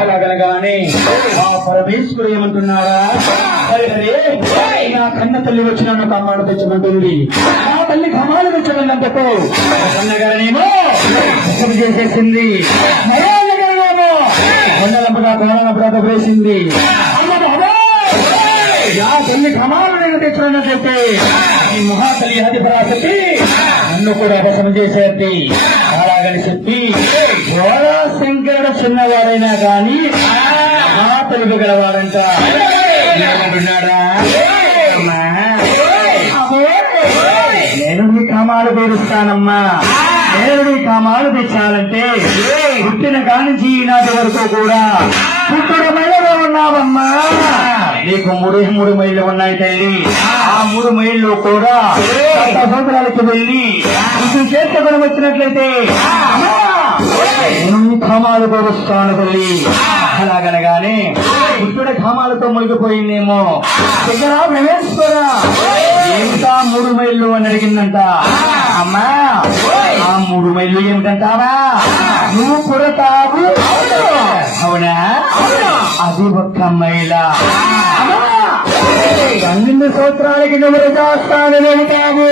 అలాగనగానే ఆ పరమేశ్వరు ఏమంటున్నారా నా కన్న తల్లి వచ్చి నన్ను కమ్మాడు తెచ్చమంటుంది నా తల్లి కమాలు తెచ్చమన్నంతకు కన్నగానేమో హత్య చేసేసింది. మరోనగానేమో కొండలంపగా కోడలంపగా వేసింది నా తల్లి కమాలు నేను తెచ్చినట్లయితే ఈ మహాతల్లి హతి పరాశక్తి నన్ను కూడా అపసరం చేసేది. అలాగని చెప్పి ఓ చిన్నవాడైనా గాని ఆ. తెలుగు గలవాడంట. నేను నీ కామాలు తీరుస్తానమ్మా. నేను నీ కామాలు తెచ్చాలంటే పుట్టిన కానించి ఈనాటి వరకు కూడా పుట్టుడు మైళ్ళలో ఉన్నావమ్మా. నీకు మూడు మూడు మైళ్ళు ఉన్నాయి తల్లి. ఆ. మూడు మైళ్ళు కూడా సప్త సముద్రాలకు వెళ్ళి చేసుకొని వచ్చినట్లయితే అమ్మా, కోరుస్తాను తల్లి అలాగనగానే పుట్టుడ కామాలతో మునిగిపోయిందేమో. దగ్గర ఏమిటా మూడు మైళ్ళు అని అడిగిందంట. అమ్మా ఆ మూడు మైళ్ళు ఏమిటంటావా? నువ్వు కొడతావు అవునా? అది ఒక్క మైల. పన్నెండు సంవత్సరాలకి నువ్వు చేస్తాను వెళ్తావు